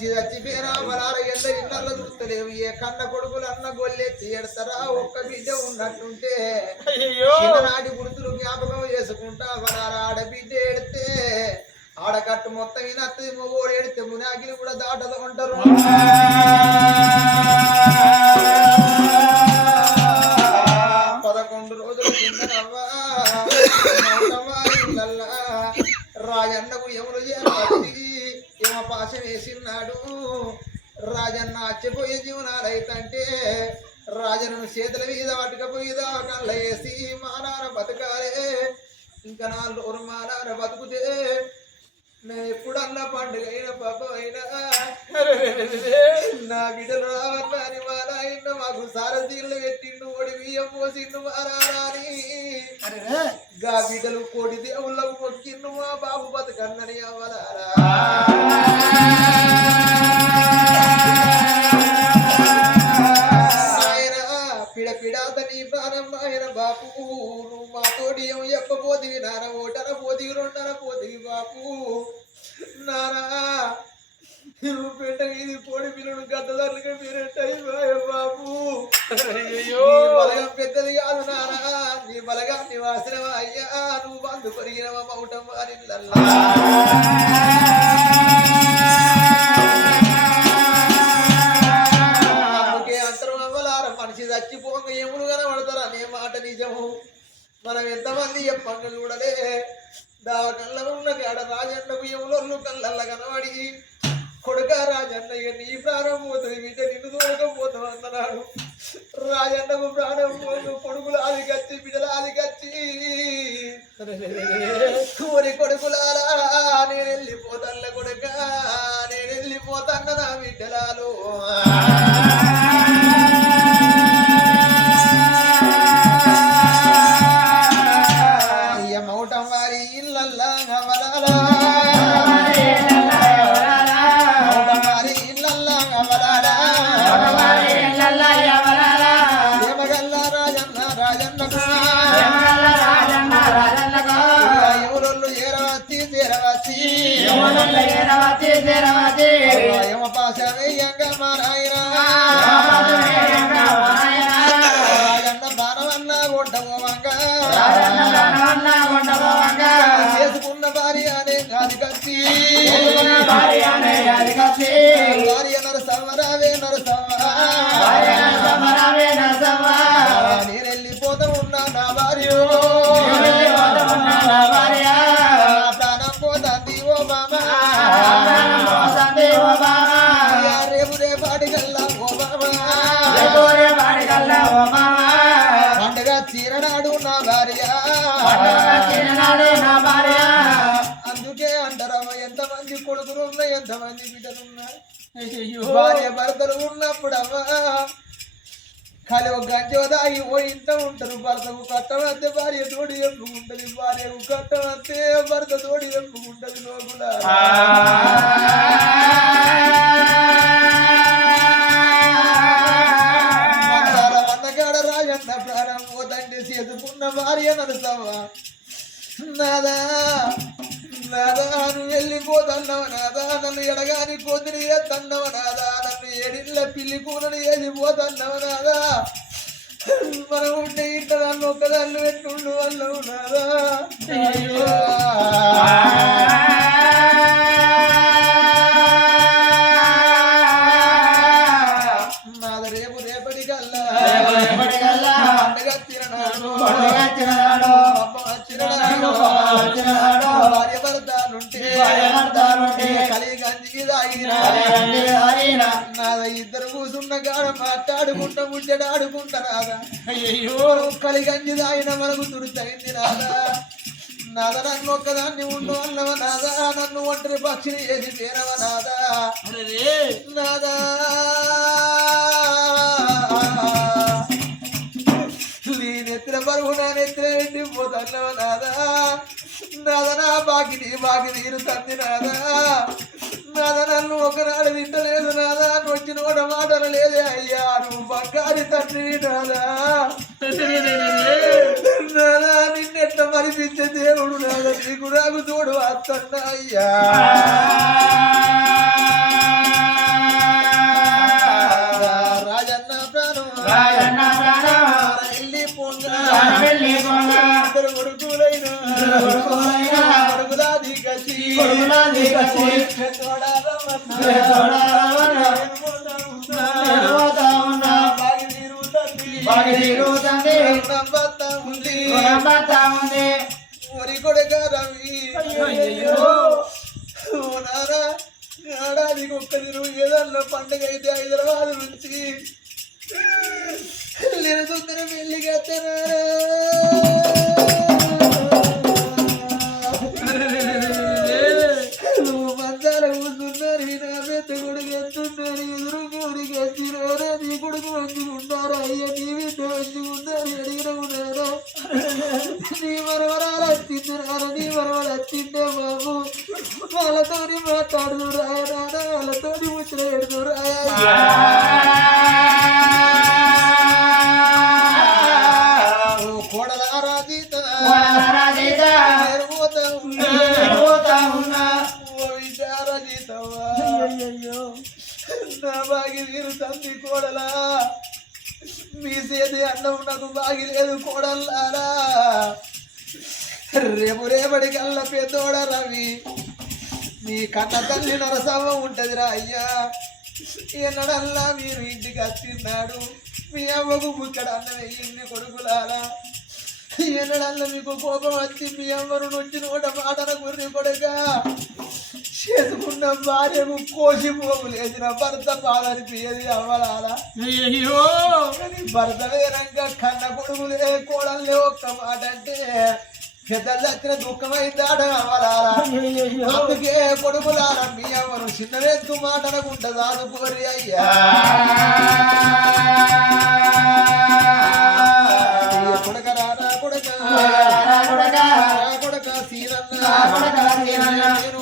మనిషి చచ్చిపోయినా వరాల ఎంత ఇళ్ళల్లో చూస్తలేవు. ఏ కన్న కొడుకులు అన్న గొల్లెత్తి ఎడతారా ఒక్క బిడ్డ ఉన్నట్టుంటే చిన్ననాటి గుర్తులు జ్ఞాపకం చేసుకుంటా వరాల ఆడబిడ్డ ఎడితే ఆడకట్టు మొత్తం వినత్తది మొగోడు ఎడితే మునాకిలు కూడా దాటదు అంటారు. కళ్ళ వేసి మానార బతకాలే. ఇంకా నాలుగు రోజులు మానార బతుకుతే నేను ఎప్పుడన్నా పండుగ అయిన పాప అయినా నా బిడ్డలు రావన్నా అని మా నాయన మాకు సారథీలు పెట్టిండు ఓడి బియ్యం పోసిండు మారాని గా బిడ్డలు కోడి దేవుళ్ళకు మొక్కిండు మా బాబు బతకన్నని అవ్వలారా పిడ పిడాత నీ ప్రాణం ఆయన బాపు నువ్వు మా తోడి ఏం చెప్పబోతివి నాన్న ఓటన పోతివి? రెండన పోతివి బాపు. నానా నువ్వు పెట్ట ఇది కోడి పిల్లడు గద్దదారులుగా మీరెట్టయిపోయా బాబు అయ్యో నీ బలగం పెద్దది కాదు నానా నీ బలగం నివాసనం అయ్యా నువ్వు బంధు కొరిగినవ? మౌటం వారిల్లల్లా. నిజము. మనం ఎంతమంది చెప్పంగ చూడలే. దా కళ్ళ ఉన్న కాడ రాజన్న ఎములొల్లు కళ్ళల్ల కనబడి కొడుక రాజన్న నీ ప్రాణం పోతుంది బిడ్డ నిన్ను దూరకపోతావు అన్నాడు. రాజన్నకు ప్రాణం పోదు కొడుకులు ఆది కచ్చి బిడ్డలు ఆది కచ్చి ఊరి కొడుకులారా నేను వెళ్ళిపోతాను కొడుక నేను వెళ్ళిపోతాను నా బిడ్డలాలు. చేసుకున్న భార్య అనే గాది కత్తి. భార్య నరసవరావే నరసవ నేను అందుకే అంటారమ్మ ఎంతమంది కొడుకులు ఉన్నాయి ఎంతమంది బిడ్డలు ఉన్నాయి భార్య భర్తలు ఉన్నప్పుడమ్మా ఖాళీ ఒక గంజో దాగి ఓ ఇంత ఉంటారు భర్తకు కట్టమంతే భార్య తోడి ఎప్పుకుంటది భార్యకు కట్టమంతే భర్త తోడి ఎప్పుకుంటది లోపల నాదా నన్ను ఎడగాని కోతిని ఎత్తన్నావు నాదా నన్ను ఏడిళ్ళ పిల్లి కూనని వేసిపోతున్నావు నాదా మనం ఉంటే ఇంట నన్ను ఒక్కదాన్ని పెట్టుండు వాళ్ళు నాదా నాద రేపు రేపటి మాట్లాడుకుంటా ముచ్చడాడుకుంటా నాదా అయ్యో కలి గంజి తాగిన మనకు దురుతైంది నాదా నాద నన్ను ఒక్కదాన్ని ఉండు అన్నవ నాదా? నన్ను ఒంటరి పక్షిని ఏది పేరవ నాదా? నాదా. నీ నెత్తిన బరువు నా నెత్తిన ఎండిపోతన్నవ నాదా? నాద నా బాకి నీ బాకి నీరు తంది నాదా? నాద నన్ను ఒకనాడు తింటలేదు నాదా? వచ్చిన కూడా మాటలు లేదే అయ్యా నువ్వు బంగారి తండ్రి నాదా? నానా నిన్నెట్ల మరిపించే దేవుడు నాదా? నీకు నాకు తోడు అత్తన్న అయ్యా. రాజన్న ప్రాణం. వెళ్ళి పొంగా ఇద్దరు కొడుకులైన. కొడుకులాది కసి కొడుక రవి నారా ఏడాదికి ఒక్క తిరుగు ఏదన్నా పండుగ అయితే హైదరాబాద్ నుంచి నేను సుందర పెళ్ళికి తండ్రి కోడలా. మీ సేది అన్నం నాకు బాగిలేదు కోడల్లారా. రేపు రేపటి కల్లా పెద్దోడ రవి. నీ కన్న తల్లి నరసమ్మ ఉంటదిరా అయ్యా. ఎన్నడల్లా మీరు ఇంటికి వచ్చిన్నాడు? మీ అవ్వకు ముక్కడ అన్న వెయ్యింది కొడుకులారా. ఎన్నడల్లా మీకు కోపం వచ్చి మీ అమ్మను నుంచి నూట మాటల గుర్రి కొడుగా చేసుకున్న భార్యకు కోసి పోపు లేచిన భర్త పాలని పియది అవ్వలారా. అయ్యో కానీ భర్త వేరంగా కన్న కొడుకులే కోడలే ఒక్క మాట అంటే పెద్దలు వచ్చిన దుఃఖమైందాడ అవ్వలారా. అందుకే కొడుకులారా మీ అమ్మను చిన్నవేత్తు మాట అనుకుంటా దాదుకోరి అయ్యా. కొడక రారా కొడక. కొడక సీరన్న. నేను పోతా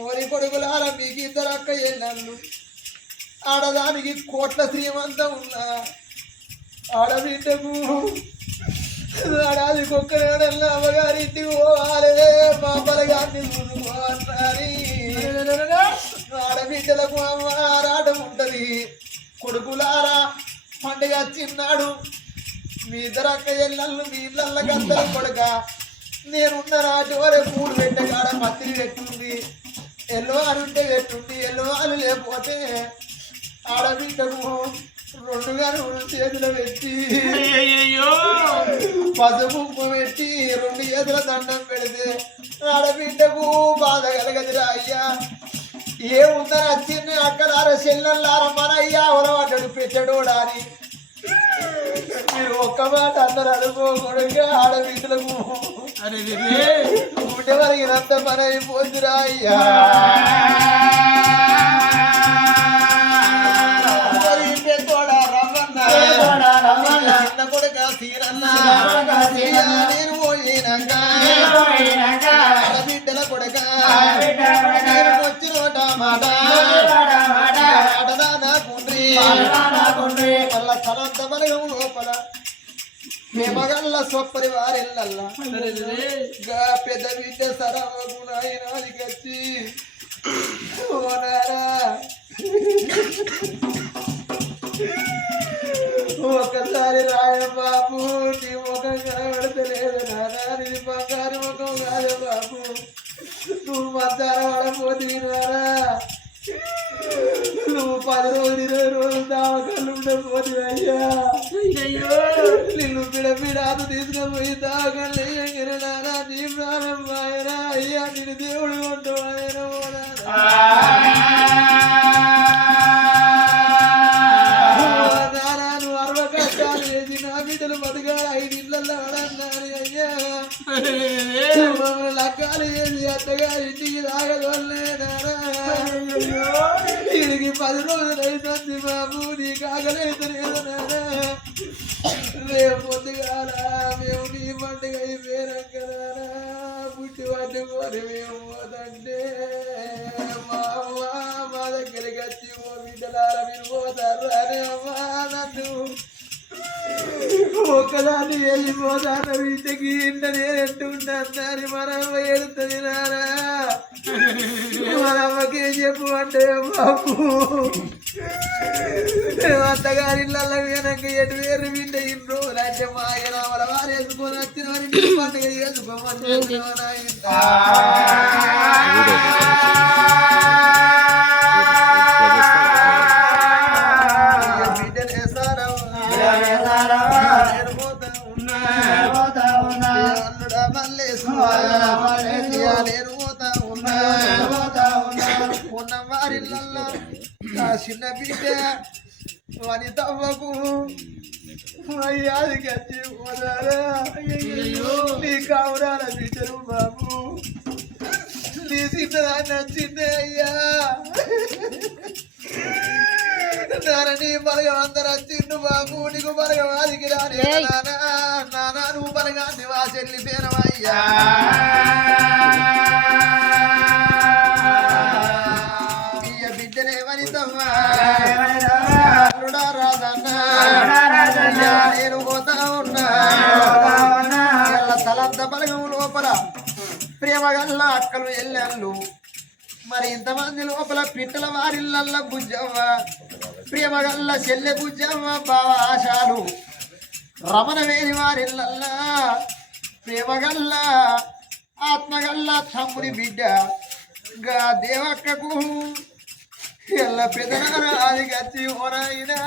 ఓరి కొడుకులార మీకు ఇద్దరు అక్క ఎన్నళ్ళు ఆడదానికి కోట్ల శ్రీమంతం ఉన్నా ఆడబిడ్డకు ఆడాది కుక్కనేడల్లా అమ్మగారి ఇంటికి పోవాలే బలగాన్ని చూసుకోవాలి ఆడబిడ్డలకు అమ్మ ఆరాటం ఉంటది. కొడుకులారా పండుగ చిన్నాడు మీ ఇద్దరు అక్క మీ గంతలు కొడక. నేనున్న రాటి వరే పూలు పెట్టే కాడ పత్రి పెట్టుంది. ఎల్లో అని ఉంటే పెట్టుంది ఎల్లో అని లేకపోతే ఆడబిడ్డకు రెండు గనులు చేతులు పెట్టి పసుపు పెట్టి రెండు చేతుల దండం పెడితే ఆడబిడ్డకు బాధ కలగదురా అయ్యా. ఏముందని వచ్చింది అక్కడార చెల్లెల్లార మన అయ్యా అవలవాడ్డాడు పెట్టాడు అని. మీరు ఒక్క మాట అందరు అనుకోకూడగా ఆడబిడ్డలకు. ఉంటే వరకినంత పని అయిపోతురా అయ్యా. నేను పోయినాక. ఆడబిడ్డల కొడక. మళ్ళా తలంత బలగం లోపల. మేమగల్ల స్వపరి వారెల్లల్లా గా పెద్ద బిడ్డ సరవకు నాయనానికి ఓనారా ఒకసారి రాయ బాబు నీ ముఖం కనబడతలేదు నానా నీ బంగారు ముఖం కాదు బాబు. నువ్వు మధ్యాహ్నం పడపోతుంది నారా. పది రోజులు ఇరవై రోజులు దావకాలు ఉండకపోతే అయ్యా. నిన్ను పిడ పిడాదు తీసుకుపోయి దావకాలు నానా నీ ప్రాణం అయ్యా నేను దేవుడు ఉంటావు మమ్మల్ని చేసి అత్తగారి ఇంటికి రాగదోలే వీడికి పది రోజులు అవుతుంది బాబు నీ కాగలేదు రేపు మేము నీ పండుగ అయిపోయాక పుట్టి పట్టుకో మేము పోతంటే మా అమ్మ మా దగ్గరికి వచ్చి ఓ బిడ్డలారా మీరు పోతారు అని అమ్మా నన్ను ఒకదాన్ని వెళ్ళిపోతాను ఇంటికి ఇంట నేను ఎట్టుంటాను మన అమ్మ ఏడుతుంది నారా మన అమ్మకి ఏం చెప్పు అంటే బాబు అత్తగారి ఇళ్ళల్లో వెనక ఎటు వేరు బిడ్డ ఇంట్లో రోజులు అంటే ఆయన వాళ్ళ వారు వేసుకొని వచ్చిన వారి పండుగ చిన్న బిడ్డ వనితవ్వకు అయ్యాది కచ్చి పోదారా నీ కావురాల బిడ్డలు బాబు నీ చిన్నదాన్ని నచ్చిందే అయ్యా నాని బలగం అందరు వచ్చిండు బాబు నీకు బలగం ఆదికి రాని నానా నానా నువ్వు బలగాన్ని వా చెల్లి పేరమయ్యా గల్ల అక్కలు ఎల్లెళ్ళు. మరి ఇంతమంది లోపల పిట్టల వారిళ్ళల్ల బుజ్జవ్వ ప్రేమ గల్ల చెల్లె బుజ్జవ్వ బావ ఆశాలు రమణ వేని వారిళ్ళల్లా ప్రేమ గల్ల ఆత్మగల్ల తమ్ముని బిడ్డ గా దేవక్కకు ఎల్ల పెదనార అది గచ్చి ఓనాయినా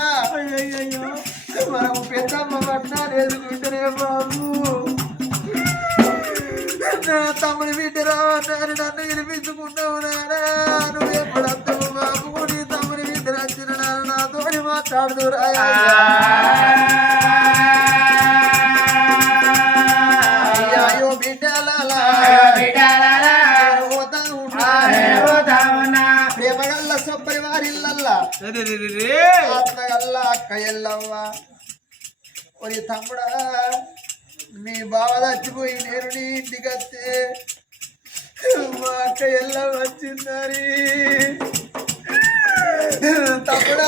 మనము పెద్దమ్మ పట్నాలు ఎదుర్కొంటేనే బాబు. తమ్ముని బిడ్డరా నాన్న నన్ను వినిపించుకున్నావు నానా నువ్వు ఎప్పుడొస్తావు బాబు? నీ తమ్ముని బిడ్డ వచ్చిన నాన్న నాతోని మాట్లాడుతూ అయ్యో. బిడ్డలాలా ఉన్నా. ప్రేమగల్ల సొబ్బరి వారిల్లల్లా. అక్క ఎల్లవ్వ ఒరి తమ్ముడా మీ బావ చచ్చిపోయి నేను నీ ఇంటికి వస్తే మా అక్క ఎల్లవ్వ వచ్చిందని. తమ్ముడా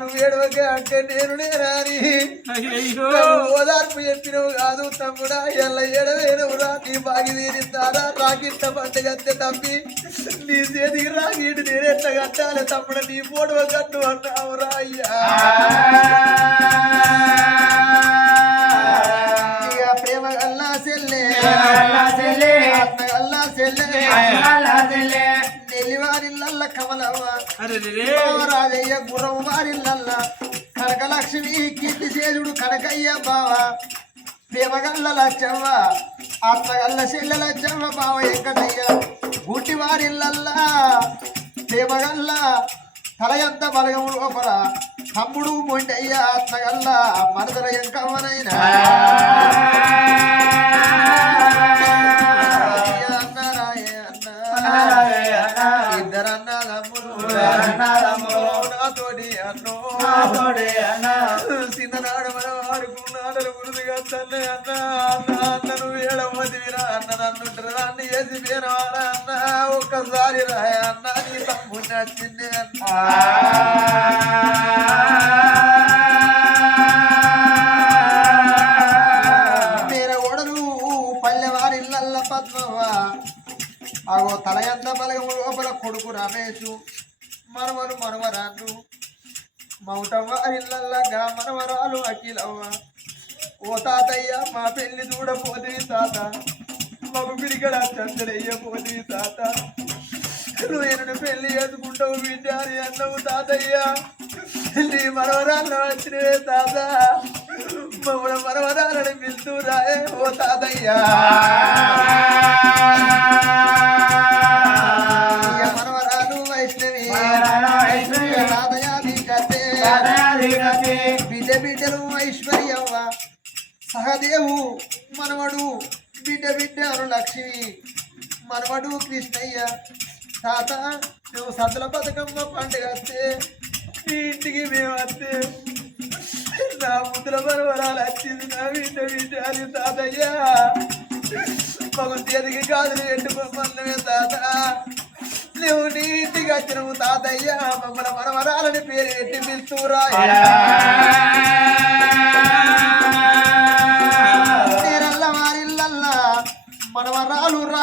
నువ్వు ఏడవక అక్క నేను నేరాని ఓదార్పు చెప్పినవు కాదు తమ్ముడా ఎల్ల ఏడవేనవురా నీ బాగి తీరిందారా రాకిట్ట పండుగత్తే తప్పి నీ చేతికి రాగిట్టు నేనెట్లా కట్టాలి తమ్ముడ? నీ పోటువ కట్టు అన్నావురా అయ్యా. నెల్లివారిల్ల కమలవ్వ. రాజయ్య గుర్రం వారిల్ల కనకలక్ష్మి కీర్తి చేదుడు కనకయ్య బావ. ప్రేమగల్ల లచ్చవ్వ ఆత్మగల్ల చెల్లె లచ్చవ్వ బావ వెంకటయ్య. గుట్టి వారిల్లల్లా ప్రేమగల్ల తలయంత బలగము లోపల తమ్ముడు మొండయ్య ఆత్మగల్ల మనదల ఎంకమ్మనైనా అన్నదమ్ములు నాతోటి అన్నో. చిన్ననాడు మనం ఆడుకున్నాడు గురుదుగా తల్లి అన్న అన్న అన్న నువ్వు ఏడవదివిరా అన్న నన్ను అన్ని చేసి పేరవాడ అన్న ఒక్కసారి రాయ అన్న నీ అన్న. పద్మవ్వ అగో తలయంత బలగము లోపల కొడుకు మరవరు మనవరు మనవరాళ్ళు మౌటవారిల్లల్లాగా మనవరాలు అఖిలవ్వ. ఓ తాతయ్య మా పెళ్ళి చూడపోతుంది తాత. మగు పిడికడ చంద్రయ్య తాత. నువ్వు పెళ్ళి చేసుకుంటావు బిడ్డ అని అన్నవు తాతయ్య. నీ మనవరాళ్ళు వచ్చినవే తాత. మమ్మల్ని మనవరాలని పిలుతూ రాయే ఓ తాతయ్యా. సహదేవు మనవడు బిడ్డ బిడ్డ అను లక్ష్మి మనవడు కృష్ణయ్య. తాత నువ్వు సద్దుల బతుకమ్మ పండుగ వస్తే మీ ఇంటికి మేము వస్తే నా ముద్ర పరవరాలు వచ్చింది నా బిడ్డ బిడ్డ అని తాతయ్య. మగ చేతికి గాజులు పెట్టుకోమన్నమే తాత. నువ్వు నీ ఇంటికి వచ్చినవు తాతయ్య మమ్మల్ని మనవరాలని పేరు పెట్టి పిలుస్తురా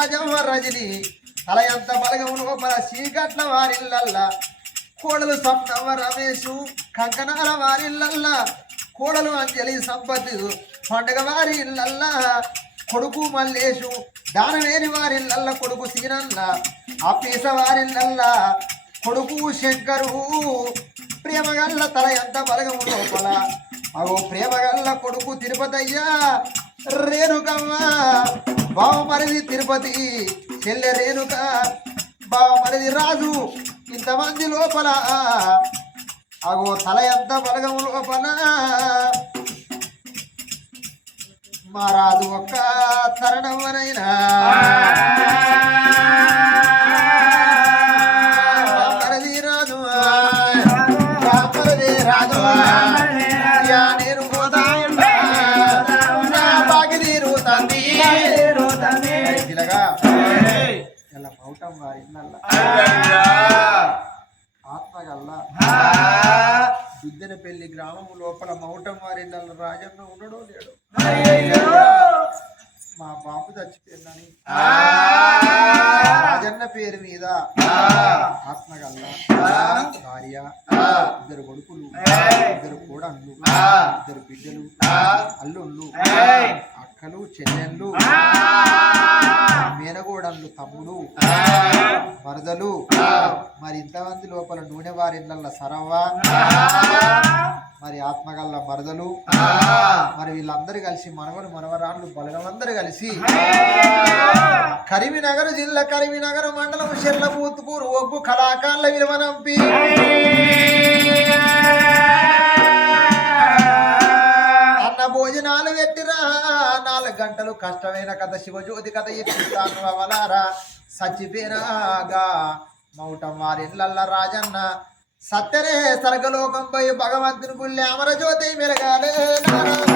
రాజమ్మ రజని తల ఎంత బలగము మన చీకట్ల వారిల్లల్లా. కోడలు సప్తమ్మ రమేషు కంకణాల వారిల్లల్లా. కోడలు అంజలి సంపత్ పండగ వారి ఇల్లల్లా కొడుకు మల్లేషు దానవేని వారిల్లల్ల. కొడుకు సీనన్న అప్పీస వారిల్లల్లా. కొడుకు శంకరు ప్రేమగల్ల తల ఎంత బలగము లోపల అగో ప్రేమగల్ల కొడుకు తిరుపతయ్యా. రేణుకమ్మ బావమరిది తిరుపతి చెల్లె రేణుక బావమరిది రాజు ఇంతమంది లోపల. అగో తల ఎంత బలగం లోపల. మా రాజు ఒక్క తరణవనైనా ఇలా మౌటం ఆత్మగల్లా. దుద్దెనపల్లి గ్రామము లోపల మౌటం వారి ఇళ్ళ రాజన్న ఉండడం లేడు. మా బాబు చచ్చిపోయిందని. రాజన్న పేరు మీద ఆత్మగల్ల భార్య ఇద్దరు కొడుకులు ఇద్దరు కోడళ్ళు ఇద్దరు బిడ్డలు అల్లుళ్ళు అక్కలు చెల్లెళ్ళు మేనగోడళ్ళు తమ్ముడు వరదలు. మరి ఇంతమంది లోపల నూనె వారిళ్ళ సరవ్వ. మరి ఆత్మగల్ల మరదలు మరి వీళ్ళందరూ కలిసి మనవరు మనవరాళ్ళు బలగమందరూ కలిసి కరీంనగర్ జిల్లా కరీంనగర్ మండలం చెర్లబూత్కూరు ఒగ్గు కళాకారుల విలువనంపి అన్న భోజనాలు పెట్టిరా నాలుగు గంటలు కష్టమైన కథ శివజ్యోతి కథ ఇప్పిస్తాను అవలారా. సచ్చిపోయినాగా మౌటం వారిళ్ళల్ల రాజన్న సత్తరే సర్గలోకం పోయి భగవంతుని గుళ్ళి అమరజ్యోతి మెరగాలే నారాయణ.